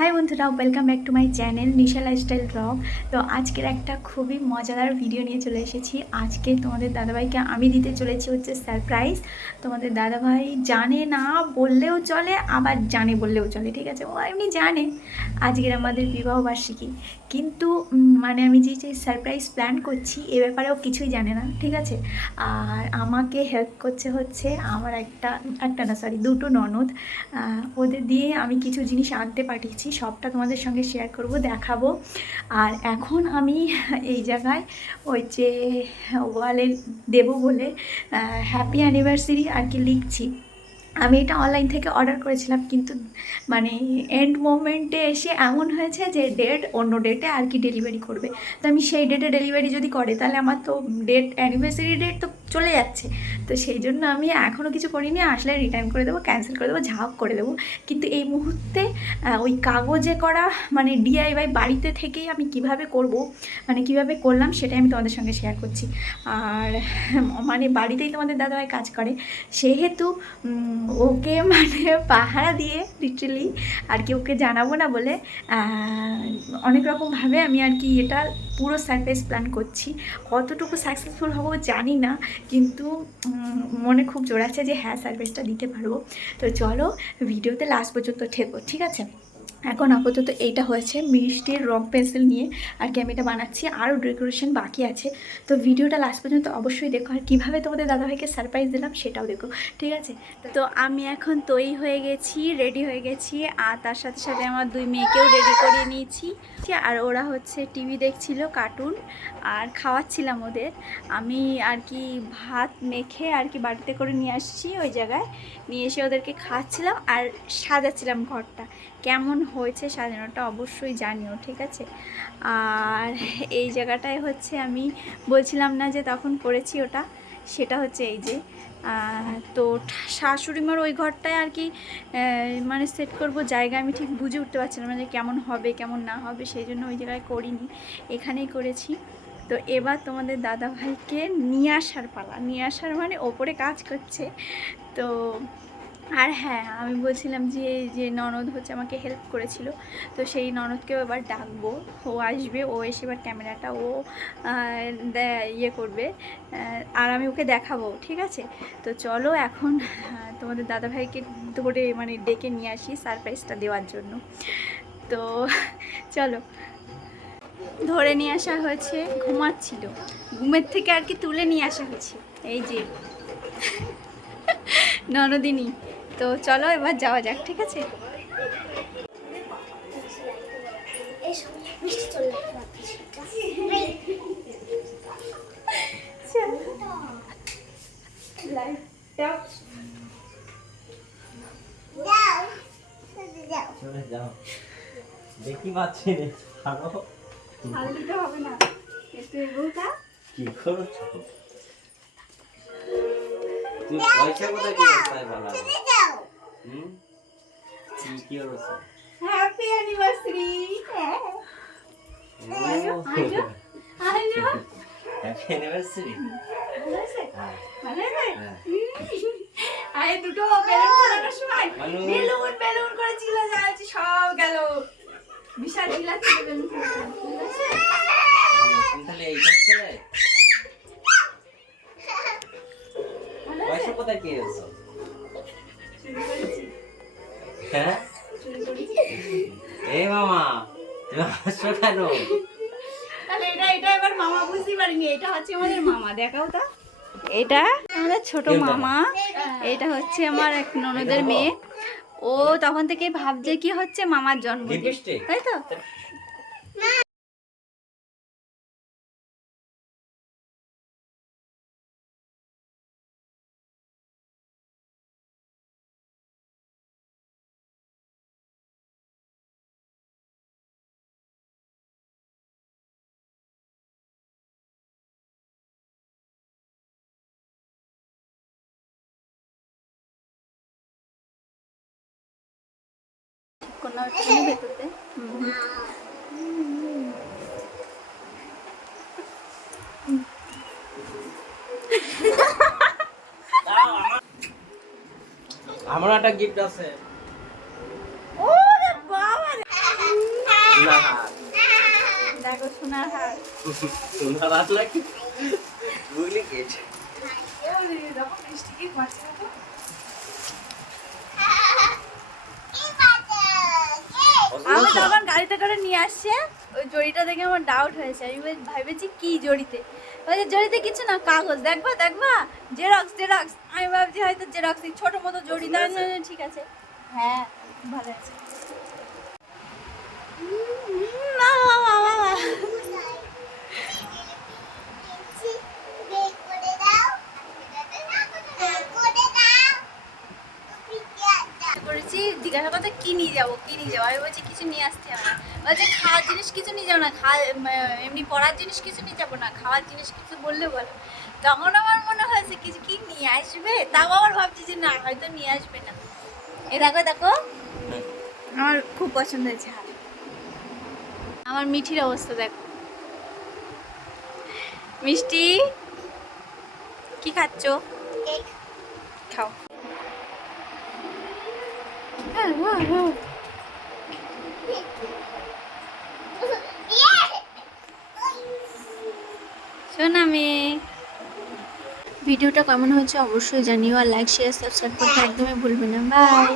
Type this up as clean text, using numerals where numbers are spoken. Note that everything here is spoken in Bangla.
হাই বন্ধুরা, welcome back to my channel Nisha lifestyle blog. তো আজকের একটা খুবই মজাদার ভিডিও নিয়ে চলে এসেছি। আজকে তোমাদের দাদাভাইকে আমি দিতে চলেছি হচ্ছে সারপ্রাইজ। তোমাদের দাদাভাই জানে না বললেও চলে, আবার জানে বললেও চলে, ঠিক আছে? ও এমনি জানে আজকের আমাদের বিবাহবার্ষিকী, কিন্তু মানে আমি যে সারপ্রাইজ প্ল্যান করছি এ ব্যাপারেও কিছুই জানে না, ঠিক আছে? আর আমাকে হেল্প করছে হচ্ছে আমার একটা না সরি দুটো ননদ। ওদের দিয়ে আমি কিছু জিনিস আনতে পাঠিয়েছি, সবটা তোমাদের সঙ্গে শেয়ার করব, দেখাবো। আর এখন আমি এই জায়গায় ওই যে ওয়ালে দেবো বলে হ্যাপি অ্যানিভার্সারি আর কি লিখছি। আমি এটা অনলাইন থেকে অর্ডার করেছিলাম, কিন্তু মানে এন্ড মোমেন্টে এসে এমন হয়েছে যে ডেট অন্য ডেটে আর কি ডেলিভারি করবে। তো আমি সেই ডেটে ডেলিভারি যদি করে তাহলে আমার তো অ্যানিভার্সারি ডেট তো চলে যাচ্ছে। তো সেই জন্য আমি এখনও কিছু করিনি, আসলে রিটার্ন করে দেবো, ক্যান্সেল করে দেবো, ঝাপ করে দেবো। কিন্তু এই মুহূর্তে ওই কাগজে করা মানে ডিআইওয়াই বাড়িতে থেকেই আমি কিভাবে করব, মানে কিভাবে করলাম সেটাই আমি তোমাদের সঙ্গে শেয়ার করছি। আর মানে বাড়িতেই তোমাদের দাদাভাই কাজ করে, সেহেতু ওকে মানে পাহারা দিয়ে লিটারালি আর কি ওকে জানাবো না বলে অনেক রকমভাবে আমি আর কি এটা পুরো সারপ্রাইজ প্ল্যান করছি। কতটুকু সাকসেসফুল হবো জানি না, কিন্তু মনে খুব জোর আছে যে হ্যাঁ সারপ্রাইজটা দিতে পারবো। তো চলো ভিডিওতে লাস্ট পর্যন্ত ঠেকবো, ঠিক আছে? এখন আপাতত এইটা হয়েছে মিষ্টির রং পেন্সিল নিয়ে আর কি আমি এটা বানাচ্ছি, আরও ডেকোরেশন বাকি আছে। তো ভিডিওটা লাস্ট পর্যন্ত অবশ্যই দেখো, আর কীভাবে তোমাদের দাদাভাইকে সারপ্রাইজ দিলাম সেটাও দেখো, ঠিক আছে? তো আমি এখন তৈরি হয়ে গেছি, রেডি হয়ে গেছি, আর তার সাথে সাথে আমার দুই মেয়েকেও রেডি করিয়ে নিয়েছি। আর ওরা হচ্ছে টিভি দেখছিল, কার্টুন, আর খাওয়াচ্ছিলাম ওদের। আমি আর কি ভাত মেখে আর কি বাড়িতে করে নিয়ে আসছি, ওই জায়গায় নিয়ে এসে ওদেরকে খাওয়াচ্ছিলাম আর সাজাচ্ছিলাম ঘরটা। কেমন হয়েছে সাজানোটা অবশ্যই জানিও, ঠিক আছে? আর এই জায়গাটায় হচ্ছে আমি বলছিলাম না যে তখন করেছি ওটা, সেটা হচ্ছে এই যে তো শাশুড়িমার ওই ঘরটায় আর কি মানে সেট করব জায়গা, আমি ঠিক বুঝে উঠতে পারছিলাম মানে কেমন হবে কেমন না হবে, সেই জন্য ওই জায়গায় করিনি, এখানেই করেছি। তো এবার তোমাদের দাদাভাইকে নিয়ে আসার পালা, নিয়ে আসার মানে ওপরে কাজ করছে। তো আর হ্যাঁ, আমি বলছিলাম যে যে ননদ হচ্ছে আমাকে হেল্প করেছিল, তো সেই ননদকেও এবার ডাকবো, ও আসবে, ও এসে এবার ক্যামেরাটা ও ইয়ে করবে, আর আমি ওকে দেখাবো, ঠিক আছে? তো চলো এখন তোমাদের দাদাভাইকে ধরে মানে ডেকে নিয়ে আসি সারপ্রাইজটা দেওয়ার জন্য। তো চলো, ধরে নিয়ে আসা হয়েছে, ঘুমাচ্ছিল, ঘুমের থেকে আর কি তুলে নিয়ে আসা হয়েছে, এই যে ননদিনী। তো চলো এবার যাওয়া যাক, ঠিক আছে? দেখি পাচ্ছি হবে না, একটু এগোটা কি করছো? তুই পয়সা কোথায় পেয়েছিস বলা? কি করছো? Happy anniversary. আজো আজো হ্যাপি অ্যানিভার্সারি। ভালো আছে? আরে দুটো বেলুন ফোটানোর সময় বেলুন বেলুন করে চিল্লা যাচ্ছে, সব গেল, বিশাল চিল্লাচ্ছে বেলুন ফোটাচ্ছে। তাহলে এইটা ছেলে পয়সা কোথায় পেয়েছো? হ্যাঁ এই মামা তুমি আসছো কেন? তাহলে এটা এবার মামা বুঝতে পারিনি, এটা হচ্ছে আমাদের মামা, দেখাও তো। এটা আমাদের ছোট মামা, এটা হচ্ছে আমার এক ননদের মেয়ে। ও তখন থেকে ভাবছে কি হচ্ছে মামার জন্মদিন, তাই তো? কোনো ভেতরতে আমার একটা গিফট আছে। ওরে বাবা, সোনার হার দেখো সোনার হার। সোনার হার নাকি ডুপ্লিকেট দেখো মিষ্টি কি করছে দেখো। আমি তখন গাড়িতে করে নিয়ে আসছে, ওই জড়িটা দেখে আমার ডাউট হয়েছে। আমি ভেবেছি কি জড়িতে, বলছে জড়িতে কিছু না, কাগজ দেখবা দেখবা, জেরক্স জেরক্স। আমি ভাবছি হয়তো জেরক্স, ছোট মতো জড়ি। ঠিক আছে, হ্যাঁ ভালো আছে। করেছি জিজ্ঞাসা করতে কি নিয়ে যাবো কি নিয়ে যাবো, আমি বলছি কিছু নিয়ে আসতে হবে না। বলছে খাওয়ার জিনিস কিছু নিয়ে যাবো না, এমনি পড়ার জিনিস কিছু নিয়ে যাবো না, খাওয়ার জিনিস কিছু বললে বলো। তখন আমার মনে হয়েছে কিছু কি নিয়ে আসবে, তাও আবার ভাবছি যে না হয়তো নিয়ে আসবে না। এ দেখো দেখো, আমার খুব পছন্দ হয়েছে। আমার মিঠির অবস্থা দেখো। মিষ্টি কি খাচ্ছ? খাও। শোনা মেয়ে, ভিডিওটা কেমন হয়েছে অবশ্যই জানিও, আর লাইক শেয়ার সাবস্ক্রাইব করতে একদমই ভুলবে না। বাই।